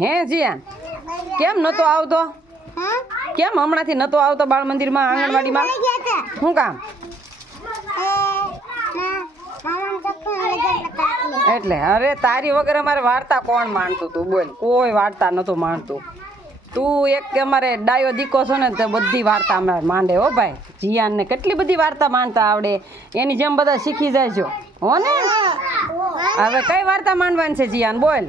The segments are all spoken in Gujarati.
હે જીયાન કેમ નતો આવતો? કેમ હમણાંથી નતો આવતો બાળ મંદિરમાં આંગણવાડીમાં? શું કામ? એટલે અરે તારી વગર અમારે વાર્તા કોણ માનતું તું? બોલ, કોઈ વાર્તા નતું માનતું. તું એક અમારે ડાયો દીકો છો ને તો બધી વાર્તા અમારે માંડે. હો ભાઈ, જીયાન ને કેટલી બધી વાર્તા માનતા આવડે. એની જેમ બધા શીખી જાય છો હો ને. હવે કઈ વાર્તા માંડવાની છે જીયાન? બોલ.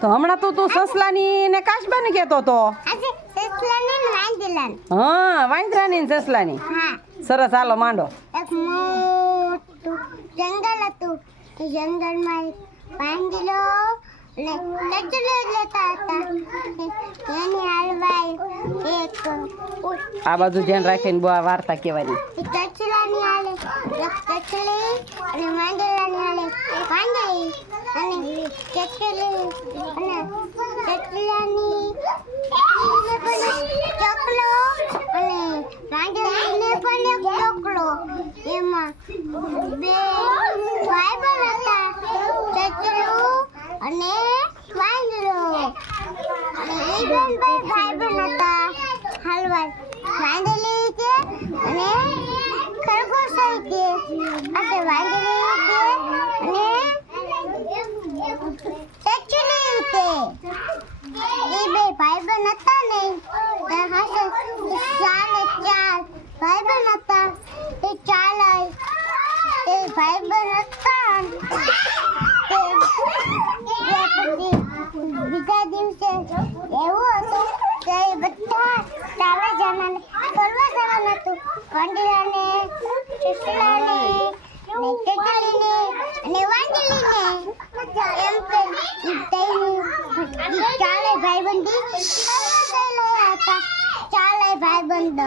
તો હમણાં તું સસલાની ને કાચબાની કહેતો તો. હા, વાંદરાની ને સસલાની. સરસ, હાલો માંડો. એક મોટું જંગલ હતું. એ જંગલમાં પાંદડો ને કચરો લેતા હતા. એની હાલવાય એક આ બધું ધ્યાન રાખીને બહુ આ વાર્તા કહેવાની. કચરાની હાલે કચલી અને માંડલાની હાલે પાંદડી અને કચલી અને કચલાની ચોકલો અને માંડલાને પણ એક ચોકલો. એમાં બે ભાઈબંધ હતા, કચલું અને માંડલો. અને એ બે ભાઈબંધ હતા. હલવાઈ માંડલી કે અને ખરગોશ કે આ વાંદરી કે અને કચલી કે એ બે ભાઈબંધ હતા ને તે હાસે ચાર ભાઈબંધ હતા. તે ચાલે એ ભાઈબંધ હતા તે બીજા દિવસે એવું હતું કે બધા ચાલે જણાને ફરવા જવાનું હતું. વાંદરાને, સસલાને, ને કચલીને અને વાંદરીને એમ કે ચાલે ભાઈબંધી હતા. ચાલે ભાઈબંધ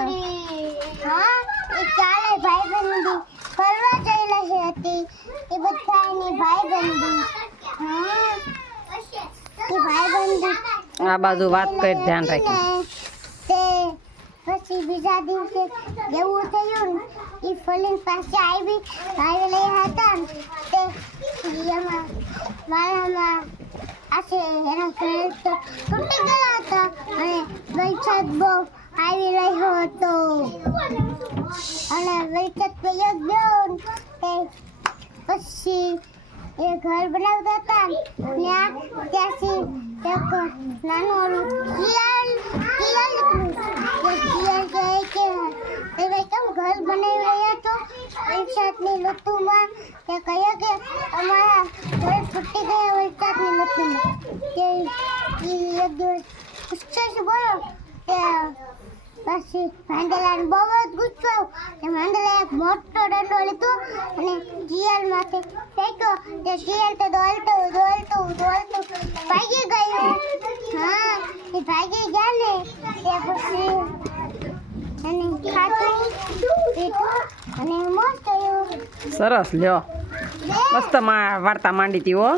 હા એ ચાલે ભાઈબંધી ફરવા જઈ હતી. એ બધા એની ભાઈબંધી હા એ ભાઈબંધી. આ બાજુ વાત કરી, ધ્યાન રાખી. પછી બીજા દિવસે એવું થયું ને એ ફલીન પાસે આવી હતા ને તે એમાં વાળામાં આશે એના શરીર તો તૂટી ગયો હતો અને વરસાદ બહુ આવી રહ્યો હતો. અને વરસાદ પડી ગયો તે પછી એ ઘર બનાવતા હતા ને ત્યાંથી એક નાનું શિયાળ ઘર બનાવી રહ્યા તો વરસાદની ઋતુમાં તે કહ્યું કે અમારા ઘર ફૂટી ગયા વરસાદની ઋતુમાં. તે એક દિવસ ગુસ્સો બોલો તે પછી વાંદરાને બહુ જ ગુસ્સો આવ્યો. તે વાંદરાએ એક મોટો દંડો લીધો અને શિયાળ માથે ફેંક્યો. તે શિયાળ તો દોડતું ભાગી ગયું. હા, એ ભાગી ગયા ને તે પછી અને ખાતું પીધું અને મસ્ત થયું. સરસ, લ્યો મસ્ત વાર્તા માંડી હતી હો.